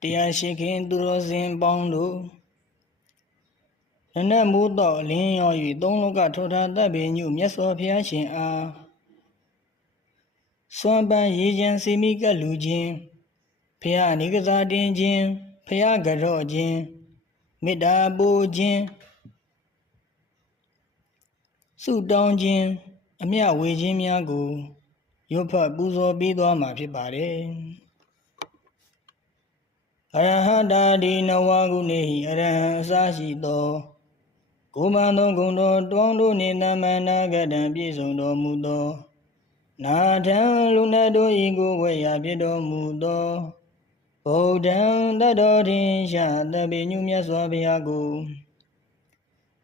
တရားရှိခင်သူတော်စင်ပေါင်းတို့နနက်မိုးတော့အလင်းရော၍သုံးလောကထောထားတတ်ပေညုမြတ်စွာဘုရားရှင်အားစွမ်းပန်းရေချမ်းစီမိကလူချင်းဖះအနိကစားတင်ခြင်းဖះကြော့ခြင်းမေတ္တာပို့ခြင်းဆုတောင်းခြင်းအမျှဝေခြင်းများကိုရွတ်ဖတ်ပူဇော်ပေးသွားမှာဖြစ်ပါတယ် အရဟတာဒီနဝကုနေဟိအရဟံအစရှိသောကိုမန်သောဂုဏ်တော်တောင်းတို့နှင့်သမ္မာနာဂတံပြည့်စုံတော်မူသောနာထံလူနတ်တို့ဤကိုဝေယဖြစ်တော်မူသောဗုဒ္ဓံတတ္တော်တင်ရှာသဗ္ဗညုမြတ်စွာဘုရားကို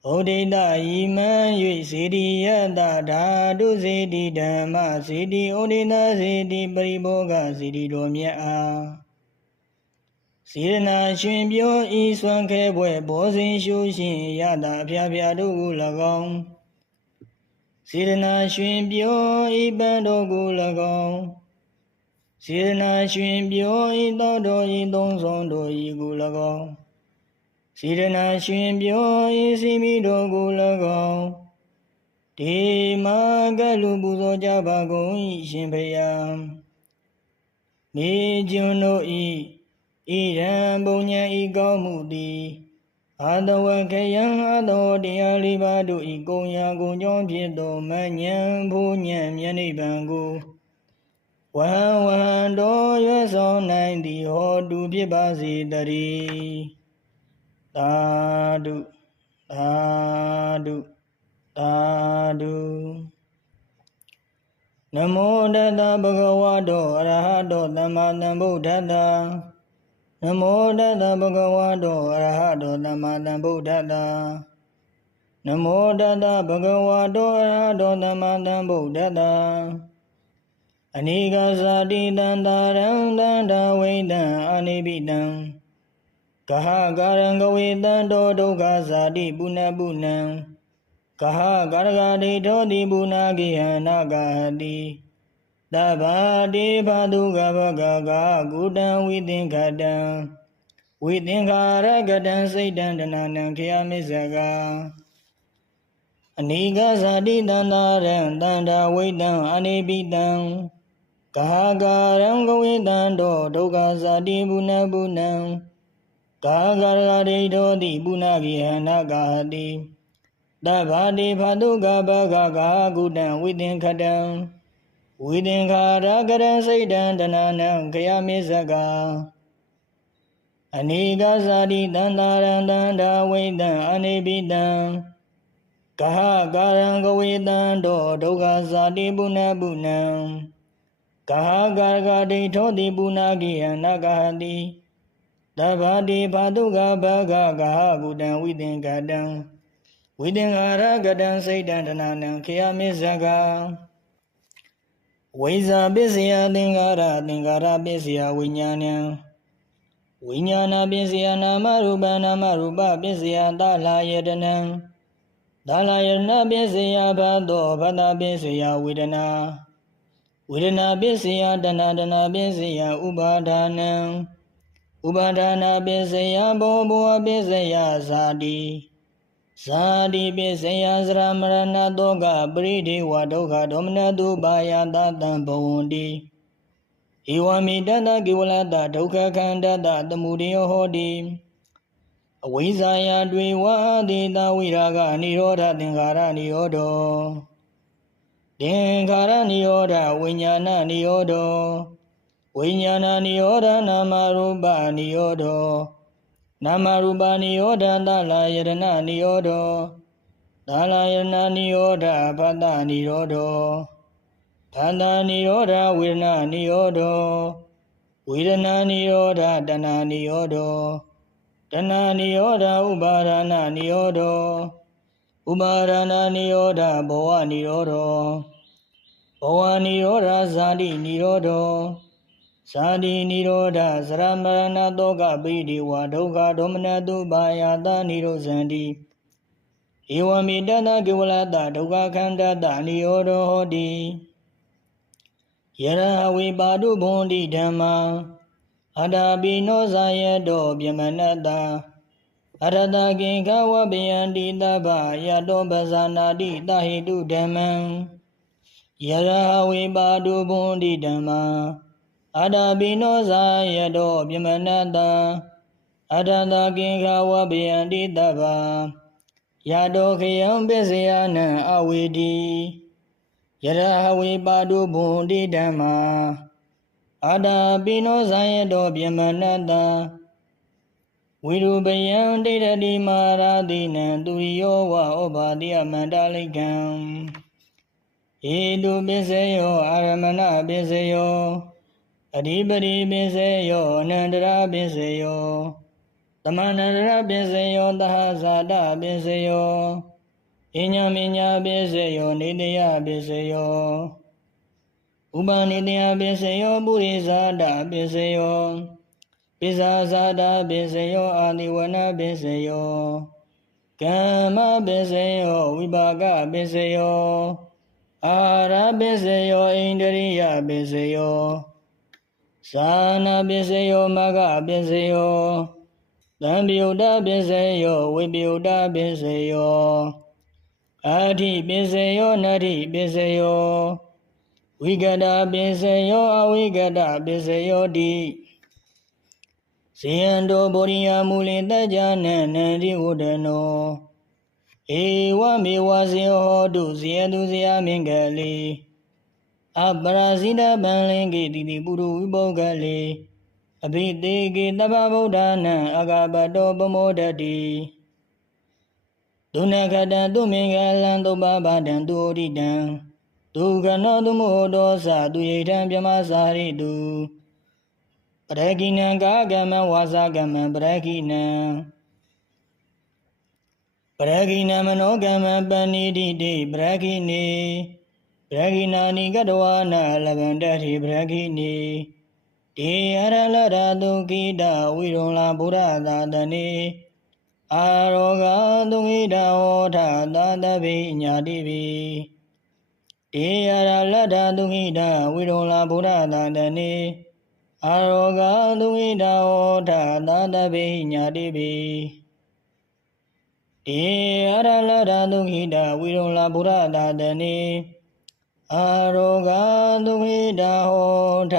ဩဒိတဤမံ၍စေတီယတဓာတုစေတီဓမ္မစေတီဩဒိတစေတီပရိဘောဂစေတီတော်မြတ်အား စေရနာရှင်ပြောဤဆွမ်းခဲဘွယ်ဘောဇင်ရှုရှင်ရတာအဖျားဖျားတို့ကို၎င်းစေရနာရှင်ပြောဤပန်းတော်ကို၎င်းစေရနာရှင်ပြောဤသောတော်ဤသုံးဆောင်တော်ဤကို၎င်းစေရနာရှင်ပြောဤစီမီတော်ကို၎င်းဒီမာကလူပူဇော်ကြပါကုန်၏ရှင်ဖျားနေကျွန်းတို့ဤ ဣရံဘုံညာဤကောင်းမှုသည်အာတဝကယံအတောတရားလေးပါးတို့ဤကုံရာကုံကြောင့်ဖြစ်သောမဉ္ဇဉ်ဘုညံမြတ်နိဗ္ဗာန်ကိုဝဟံဝဟံတော်ရွတ်ဆောင်နိုင်သည်ဟောတုဖြစ်ပါစေတည်းသာဓုသာဓုသာဓုနမောတတဗုဒ္ဓဝါတောအရဟတောသမ္မာသမ္ဗုဒ္ဓတ္တ နမောတတဗုဒ္ဓဝါတောအရဟတောသမ္မာသမ္ဗုဒ္ဓတ္တနမောတတဗုဒ္ဓဝါတောအရဟတောသမ္မာသမ္ဗုဒ္ဓတ္တအနိကဇာတိတံတာရံတန္တာဝိတံအာနိပိတံကဟကာရံကဝေတံတောဒုက္ခဇာတိပုဏ္ဏပုဏ္ဏံကဟကာရဂဒိထောတိပုဏ္ဏကိဟနာဂဟတိ တဗ္ဗတိဘဒုကဘဂဂကုတံဝိသင်္ခတံဝိသင်္ခာရကတံစိတ်တံတဏနံခေယမိစ္ဆကာအနိကဇာတိတန္တာရံတန္တာဝိတံအနိပိတံကာကာရံကဝိတံတောဒုက္ခဇာတိပုဏ္ဏပုဏ္ဏံကာကာရဂဒိထောတိပုဏ္ဏကိဟနာဂဟတိတဗ္ဗတိဘဒုကဘဂဂကုတံဝိသင်္ခတံ ဝိသင်္ခာရကရံစိတ်တံတဏနံခယမေဇကအနိကဇာတိတန္တာရံတန္တာဝိတံအနိပိတံကဟကာရံကဝေတံတောဒုက္ခဇာတိပုဏ္ဏပုဏ္ဏံကဟကာရကဒိထောတိပုဏ္ဏကိယနာဂဟတိတဗ္ဗတိဖာတုကဘဂဂဟကုတံဝိသင်္ကတံဝိသင်္ခာရကတံစိတ်တံတဏနံခယမေဇက ဝိဇာပစ္စယသင်္ကာရသင်္ကာရပစ္စယဝိညာဏံဝိညာဏပစ္စယနာမရူပနာမရူပပစ္စယသလာယတနံသလာယတနပစ္စယဘသောဘဒပစ္စယဝေဒနာဝေဒနာပစ္စယတဏတဏပစ္စယဥပါဒာနံဥပါဒာနာပစ္စယဘောဘောပစ္စယဇာတိ ဇာတိပိစယံသရမရဏတောကပရိဒေဝဒုက္ခဒေါမနတုပါယတတံဘဝန္တိဧဝမိတတကေဝလတဒုက္ခခန္တတသမှုတေဟောတိအဝိဇာယတွေဝါဒေတဝိရာဂနိရောဓသင်္ခါရနိရောဓောသင်္ခါရနိရောဓဝိညာဏနိရောဓောဝိညာဏနိရောဓနာမရူပနိရောဓော နာမရူပနိယောဓသလာယရဏနိယောဓောသလာယရဏနိယောဓဖတ္တနိရောဓောဖတ္တနိရောဓဝေဒနာနိယောဓောဝေဒနာနိရောဓတဏနိယောဓောတဏနိယောဓဥပါဒနာနိယောဓောဥပါဒနာနိယောဓဘောဝနိရောဓောဘောဝနိရောဓဇာတိနိရောဓော ဇာတိနိရောဓသရမရဏတောကပိဒီဝဒုက္ခဒေါမနတုဘာယတာနိရောဇန္တိဧဝမိတတကေဝလတဒုက္ခခန္ဓာတနိရောဓဟောတိယရဟဝိပါတုဘွန်တိဓမ္မာအတာပိနောဇာယတောပြမနတအရတကိခဝပယံတိတဗ္ဗယတောပဇာနာတိတဟိတုဓမ္မံယရဟဝိပါတုဘွန်တိဓမ္မာ အတာပိနောဇာယတောပြမနတအရတကိခဝပယံတိတဗ္ဗယတောခယံပစ္စယနံအဝေတိယရဟဝေပါတုဘွန်တိဓမ္မာအာတာပိနောဇာယတောပြမနတဝိရုပယံဒိဋ္ဌတိမာရာတိနံသူရိယောဝဩဘာတိယမန္တလိကံဧတုပစ္စယောအာရမဏပစ္စယော အဓိပတိပစ္စယောအနန္တရာပစ္စယောသမန္တရာပစ္စယောသဟဇာတပစ္စယောအညမညာပစ္စယောနေတယပစ္စယောဥပနိတယပစ္စယောပုရိဇာတပစ္စယောပိဇာဇာတပစ္စယောအာနိဝနပစ္စယောကမ္မပစ္စယောဝိပါကပစ္စယောအာရပစ္စယောဣန္ဒရိယပစ္စယော သာနာပစ္စယောမဂပစ္စယောသံပြုတ်တပစ္စယောဝိပြုတ်တပစ္စယောအာထိပစ္စယောနတ္ထိပစ္စယောဝိကတပစ္စယောအဝိကတပစ္စယောတိဇေယံတောဗောရိယမူလိတကြနံနန္တိဝဒနောဧဝမေဝဇေဟောတုဇေယတုဇေယမင်္ဂလေ အပရာဇိတပံလင်္ကေတိတိပုရုဝိပုဂ္ဂလေအဘိတေကေတပဗုဒ္ဓနာအဂဘတောပမောဒတိဒုနခတံသူမင်္ဂလံသုပ္ပဘာတံသူဩရိတံဒုက္ခနောသမောဒောသသူယိထံပြမစာရိတုပရကိနံကာကမံဝါစာကမံပရကိနံပရကိနံမနောကမံပဏိတိတိပရကိနေပ ရကိနာနိကတဝနာလဗန္တတိပရကိနေတေအရလရတုကိတဝိရုံလာဗုဒ္ဓသာတနေအာရောဂသုမိတဟောထသာတဗိညာတိပိတေယရာလတ္ထသုခိတဝိရုံလာဗုဒ္ဓသာတနေအာရောဂသုခိတဟောထသာတဗိညာတိပိတေယရာလတ္ထသုခိတဝိရုံလာဗုဒ္ဓသာတနေ အာရောဂသုခိတဟောထ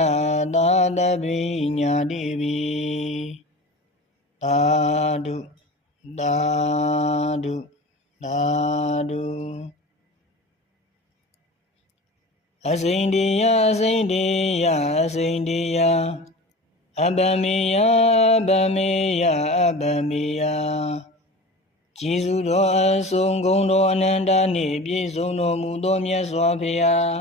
သာတဗိညာတိပိသာဓုသာဓုသာဓုအစိန်တေယအစိန်တေယအစိန်တေယအပမေယအပမေယအပမေယ ကျေးဇူးတော်အဆုံးဂုဏ်တော်အနန္တနှင့်ပြည့်စုံတော်မူသောမြတ်စွာဘုရား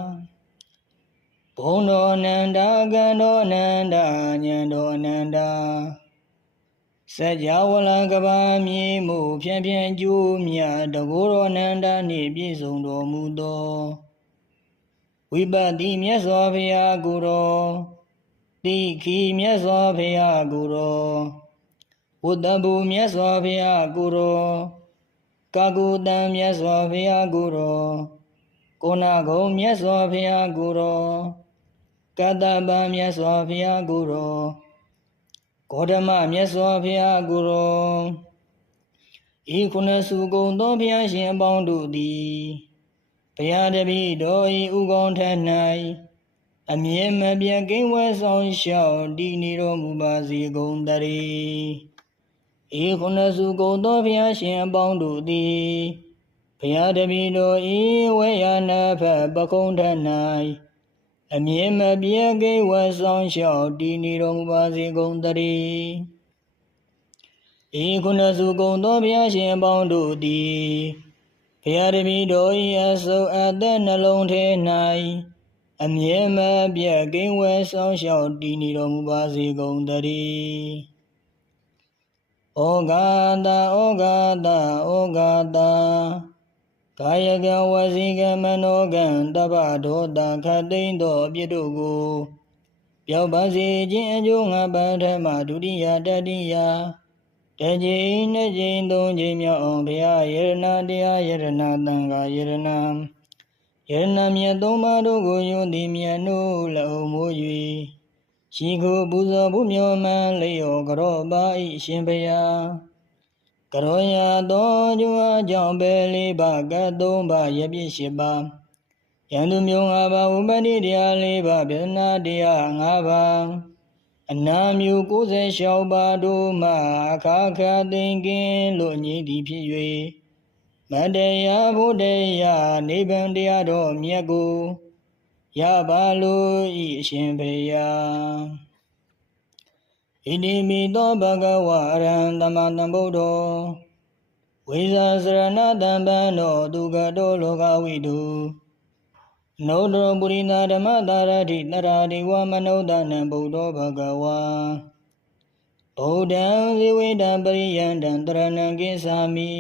ဘုံတော်အနန္တကံတော်အနန္တဉာဏ်တော်အနန္တစัจ java လံကဘာမြေမှုဖြန့်ဖြန့်ကျိုးမြတ်တကိုယ်တော်အနန္တနှင့်ပြည့်စုံတော်မူသောဝိပတိမြတ်စွာဘုရားကိုယ်တော်တိခိမြတ်စွာဘုရားကိုယ်တော် ဝတ္တဘူမြတ်စွာဘုရားကိုယ်တော်ကာကုတံမြတ်စွာဘုရားကိုယ်တော်ကိုနာကုံမြတ်စွာဘုရားကိုယ်တော်ကတ္တပံမြတ်စွာဘုရားကိုယ်တော်ဂေါတမမြတ်စွာဘုရားကိုယ်တော်ဤခုနစုကုံသောဘုရားရှင်အပေါင်းတို့သည်ဘုရားတပည့်တော်ဤဥကောင်းထ၌အမြဲမပြတ်ကိန်းဝဲဆောင်ရှောက်တည်နေတော်မူပါစေကုန်တည်း ဤခုနစုကုန်သောဘုရားရှင်အပေါင်းတို့သည်ဘုရားတပည့်တော်ဤဝေယနာဖက်ပကုံးထ၌အမြဲမပြတ်ကိန်းဝဲဆောင်ရှောက်တည်နေတော်မူပါစေကုန်တည်းဤခုနစုကုန်သောဘုရားရှင်အပေါင်းတို့သည်ဘုရားတပည့်တော်၏အစုံအသက်နှလုံးထဲ၌အမြဲမပြတ်ကိန်းဝဲဆောင်ရှောက်တည်နေတော်မူပါစေကုန်တည်း ဩဃာတာဩဃာတာဩဃာတာကာယကံဝစီကံမနောကံတပ္ပဒောတာခတ်သိမ့်သောအပြစ်တို့ကိုပြောပါစေခြင်းအကျိုးငါပထမဒုတိယတတိယတကြိမ်နှစ်ကြိမ်သုံးကြိမ်မြောက်အောင်ဘုရားယရဏတရားယရဏသံဃာယရဏယရဏမြတ်သုံးပါးတို့ကိုယုံသည်မြတ်နို့လအုံမိုး၍ ရှိခုပူဇော်ဘူးမြောမှန်လျောကရောပါဤအရှင်ဘုရားကရောရာတော်ကျွာကြောင့်ပဲလေးပါကတ်သုံးပါရပြည့်ရှိပါယန္တုမျိုး၅ပါးဥပတိတရား၄ပါးပြဏတရား၅ပါးအနာမျိုး96ပါးတို့မှအခါခါသိင်ကင်းလို့ညီသည်ဖြစ်၍မတရားဘုဒ္ဓရာနိဗ္ဗာန်တရားတော်မြတ်ကို ရပါလို့ဤအရှင်ဘုရားဣတိမိသောဘဂဝါအရဟံသမ္မာသမ္ဗုဒ္ဓောဝိဇာစရဏတံပံသောသူကတောလောကဝိတုနောဒရပုရိနာဓမ္မတာရတိတရာတိဝမနုဿနံဗုဒ္ဓောဘဂဝါဗုဒ္ဓံဇိဝေတံပရိယန္တံတရဏံကိသာမိ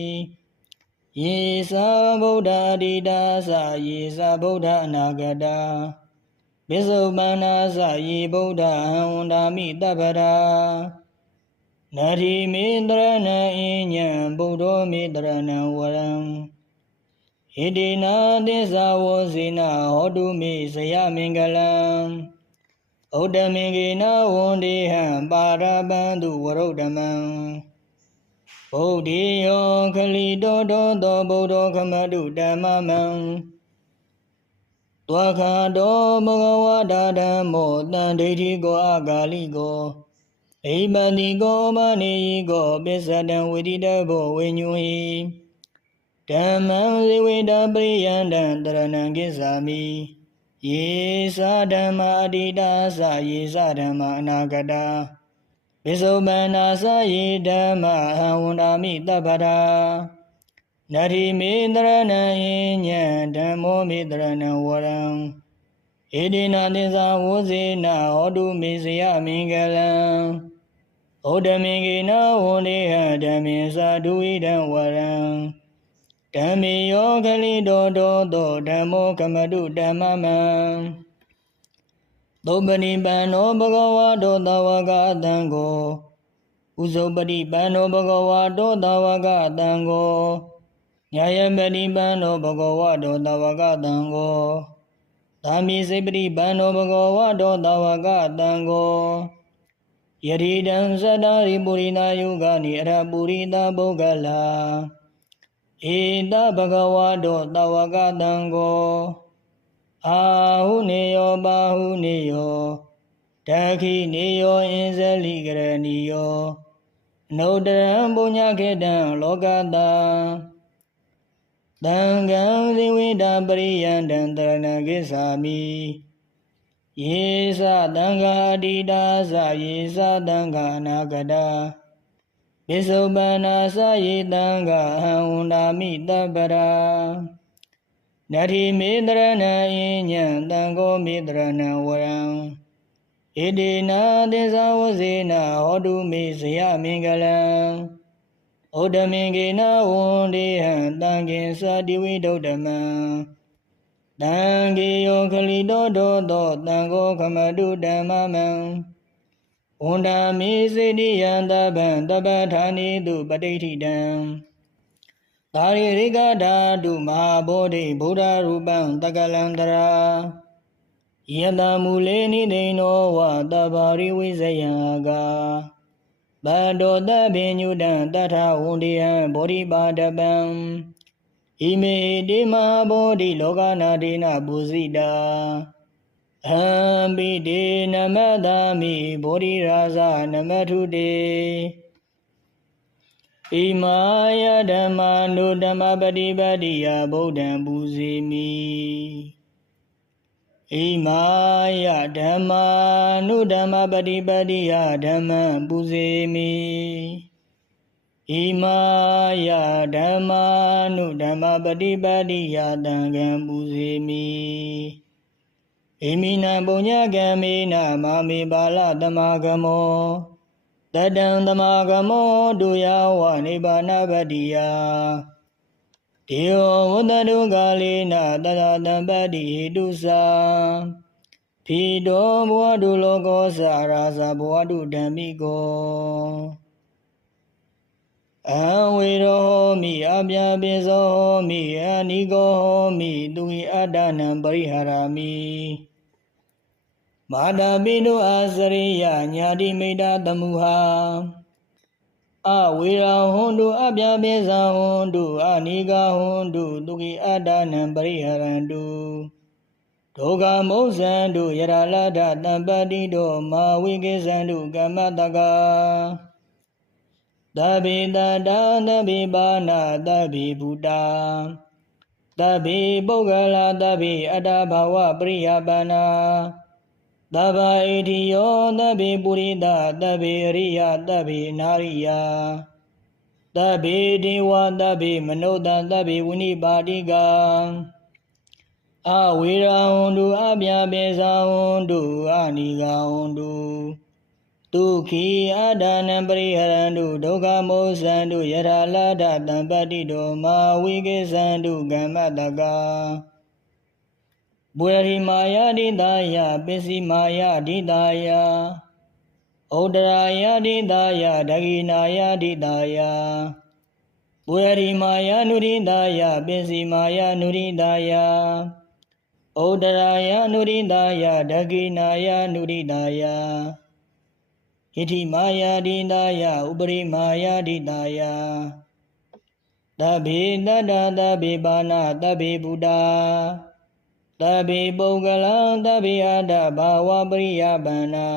ယေသာဗုဒ္ဓအတိတာသယေသာဗုဒ္ဓအနာဂတာပိစုပန္နာသယေဗုဒ္ဓဟံဝန္ဒာမိတပ္ပရာနာတိမေတရဏံအညံဗုဒ္ဓောမေတရဏံဝရံဣတိနာသစ္စာဝဇေနဟောတုမေဇယမင်္ဂလံဩတမင်္ဂေနဝန္ဒေဟံပါရပန္တုဝရုဒ္ဓမံ ဗုဒ္ဓေယောခလိတောတောသောဗုဒ္ဓခမတုဓမ္မမံတွာခာတောဘဂဝတာဓမ္မောတန်ဒိဋ္ဌိကောအဂါလိကောအိမတိကောမနေယိကောပစ္စတံဝိတိတဘောဝိညုဟိဓမ္မံဇေဝေတပရိယန္တံတရဏံကိသာမိယေသာဓမ္မာအတိတာသယေသာဓမ္မာအနာဂတာ ပိစုပန္နာသယေဓမ္မာဟံဝန္ဒာမိတပ္ပရာနတိမေတရဏံယညံဓမ္မောမေတရဏံဝရံဣတိနာသစ္စာဝဇေနဟောတုမေဇယမင်္ဂလံဩဒမင်္ဂေနဝန္ဒေဟဓမ္မေသာဒုဣဒံဝရံဓမ္မေယောခလိတောတောတောဓမ္မောကမတုဓမ္မမံ သုပတိပန္နောဘဂဝါတောတဝကတံကိုဥဇုပတိပန္နောဘဂဝါတောတဝကတံကိုညာယပတိပန္နောဘဂဝါတောတဝကတံကိုသာမိစိပတိပန္နောဘဂဝါတောတဝကတံကိုယတိတံသတ္တရိပုရိနာယုဂာနိအရပုရိတာဘုဂလာဧတဘဂဝါတောတဝကတံကို အာဟုနေယောပါဟုနေယောတခိနေယောအင်းဇလိကရဏီယောအနုတ္တရံပုညခေတံလောကတာတံကံဇိဝိတာပရိယန္တံတရဏကိသာမိယေသတံဃာတိတာသယေသတံဃာနာဂတာပိစုပန္နာသယေတံဃာဟံဝန္ဒာမိတပ္ပရာ နတိမေတရဏံယညံတံကိုမေတရဏံဝရံဣတိနာသစ္စာဝဇေနဟောတုမေဇယမင်္ဂလံဩဒမင်္ဂေနဝန္ဒေဟံတံကိသတိဝိဒုဒ္ဓမံတံကေယောခလိတောတောသောတံကိုခမတုဓမ္မမံဝန္ဒာမိစေတိယံတပံတပဌာနိတုပဋိဋ္ဌိတံ သာရိရိကဓာတုမဟာဘောဓိဗုဒ္ဓရူပံတကလန္တရာယတမူလေနိဒိနောဝတဘာရိဝိဇယံကဗန္တောတပင်ညုတံတထဝန္တိယံဘောဓိပါဒပံဣမေတိမဟာဘောဓိလောကနာဒေနပုဇိတာအံပိတေနမတာမိဘောဓိရာဇနမထုတေ ဣမာယဓမ္မာနုဓမ္မပฏิပတိယဗုဒ္ဓံပူဇေမိဣမာယဓမ္မာနုဓမ္မပฏิပတိယဓမ္မံပူဇေမိဣမာယဓမ္မာနုဓမ္မပฏิပတိယတံကံပူဇေမိဣမိနံပုညကံမေနမာမေပါလတမဂမော တတံသမာဂမောဒုယဝနိဗ္ဗာနပတ္တိယဒေယောဝတ္တတုကာလေနတတတံပတ္တိဟိတုသာဖိတောဘဝတုလောကောစာရာဇဘဝတုဓမ္မိကောအံဝေရောမိအပြပိဇောမိအနိကောမိသူဟိအတ္တနံပရိဟာရမိ မာတာပိနုအာစရိယညာတိမိတာတမှုဟာအဝေရာဟွန်တုအပြပိဇာဟွန်တုအနိဂဟွန်တုသူကိအတ္တနံပရိဟရန္တုဒုက္ခမုဇ္ဇံတုယရလဒ္ဒတံပတိတော မာဝိကိဇံတုကမ္မတကာသဗ္ဗေတတံသဗ္ဗေပါဏသဗ္ဗေဘုတာတဗ္ဗေပုဂ္ဂလာတဗ္ဗေအတ္တဘာဝပရိယပန္နာ တဗ္ဗဣတိယောတဗ္ဗေပုရိသတဗ္ဗေအရိယတဗ္ဗေနာရိယတဗ္ဗေဒေဝတဗ္ဗေမနုဿတဗ္ဗေဝိနိပါတိကံအဝေရဟွန်တုအပြပေဇာဟွန်တုအနိကဟွန်တုဒုက္ခိအဒါနံပရိဟရန္တုဒုက္ခမောဇန္တုယထာလာဒတံပတ္တိတောမာဝိကေဇန္တုကမ္မတကာ ဘွေရိမာယဒိတာယပစ္စည်းမာယဒိတာယဩဒရာယဒိတာယဒဂိနာယဒိတာယဘွေရိမာယနုဒိတာယပစ္စည်းမာယနုဒိတာယဩဒရာယနုဒိတာယဒဂိနာယနုဒိတာယယတိမာယဒိတာယဥပရိမာယဒိတာယတဗေတတတဗေပါဏတဗေဗုဒ္ဓ တဗ္ဗေပုဂ္ဂလံတဗ္ဗေအတ္တဘာဝပရိယပန္နာ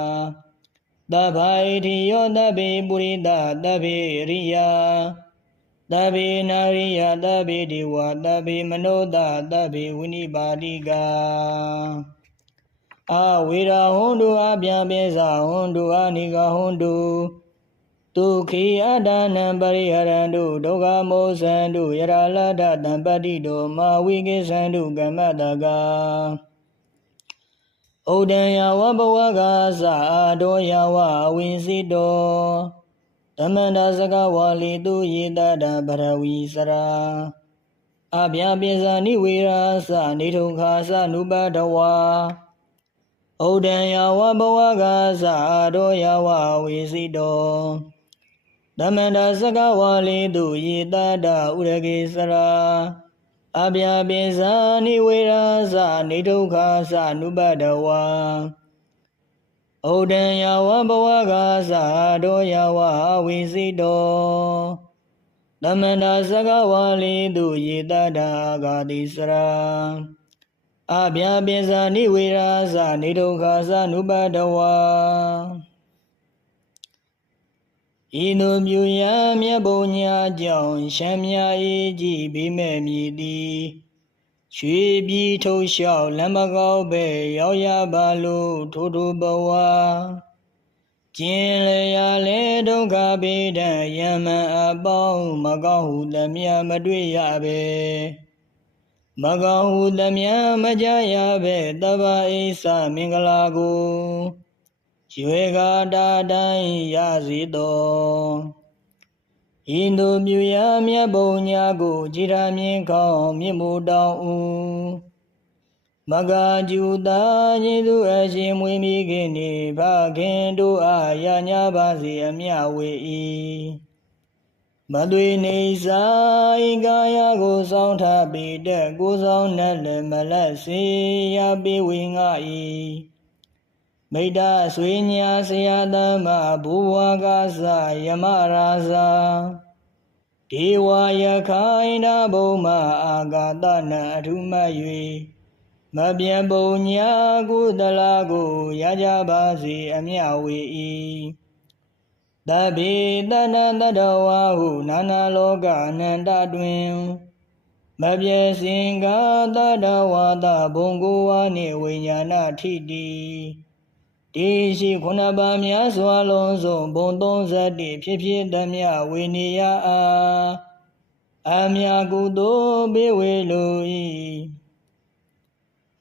တဗ္ဗဣတိယောတဗ္ဗေပုရိသတဗ္ဗေရိယတဗ္ဗေနာရိယတဗ္ဗေဒေဝတဗ္ဗေမနောတတဗ္ဗေဝိနိပါတိကာအဝေရာဟွန်တုအပြံပိဇာဟွန်တုအနိကဟွန်တု ဒုခိအတ္တနံပရိဟရန္တုဒုက္ခမောဇန္တုယရလဒ္ဒတံပတ္တိတောမာဝိကိသန္တုကမ္မတကာဩဒံယဝဘဝကသာတောယဝအဝိစီတောဓမ္မန္တစကဝါလီတုယေတတဗရဝီစရာအဗျာပိဇာနိဝေရာသနေထုံခာသနုပတဝါဩဒံယဝဘဝကသာတောယဝဝေစီတော ဓမ္မန္တစကဝါလီတုယေတတဥရကေစရာအဗျာပိဇာနိဝေရာသနေဒုက္ခသနုပတဝါဩဒံယဝဘဝကသာတောယဝဝိစိတောသမ္မန္တာစကဝါလီတုယေတတာဂာတိစရာအဗျာပိဇာနိဝေရာသနေဒုက္ခသနုပတဝါ ဤသို့မြူရန်မြတ်ဘုံညာကြောင့်ရှမ်းမြအေးကြည်ပြီးမဲ့မြည်သည်ရွှေပြည်ထုတ်လျှောက်လမ်းမကောက်ပဲရောက်ရပါလို့ထိုးထိုးဘဝကျင်လေရလေဒုက္ခပေဒံယမန်အပေါင်းမကောင်းဟုသမျှမတွေ့ရပဲမကောင်းဟုသမျှမကြရပဲတပ္ပအိသမင်္ဂလာကို ရွေကာတာတိုင်းရစီတော်ဤသို့မြူရမြတ်ဘုံညာကိုကြည်ရာမြင်ကောင်းမြင့်မို့တောင်းဦးမဂါကျူတာယေသူအရှင်မွေးမိခင်နေဖခင်တို့အားရညာပါစေအမြဝေ၏မသွေနေစာဤကာယကိုစောင်းထားပေတဲ့ကိုဆောင်နဲ့လည်းမလက်စေရပေဝေငါ၏ မိတ္တဆွေညာဆရာသမဘူဝါကသယမရာဇာဒေဝယခိုင်နာဘုံမအာဂတနအထုမတ်၍မပြတ်ပုံညာကုသလာကိုရကြပါစေအမြဝေ၏တဗေတဏတတဝါဟုနာနာလောကအနန္တတွင်မပြည့်စင်ကတတဝါဒဘုံကိုဝါနှင့်ဝိညာဏထိတိ တေရှိခုနပါများစွာလုံးစုံဘုံ31ဖြစ်ဖြစ်သမျှဝေနေယအားအမြကုသိုလ်ပေးဝေလို၏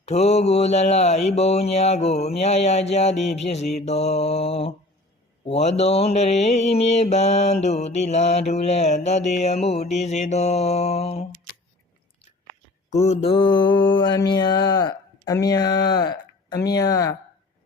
ထိုကုသလဤပုံညာကိုအမြရကြသည်ဖြစ်စီသောဝတုံတရေဤမြေပန်းသူတိလထူလဲတတေအမှုတည်စေသောကုသိုလ်အမြအမြအမြ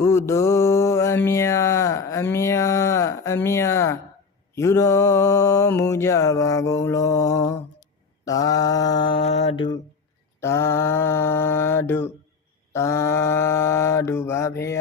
ကုသိုလ်အမြအမြအမြယူတော်မူကြပါကုန်လောသာဓုသာဓုသာဓုပါဖေယ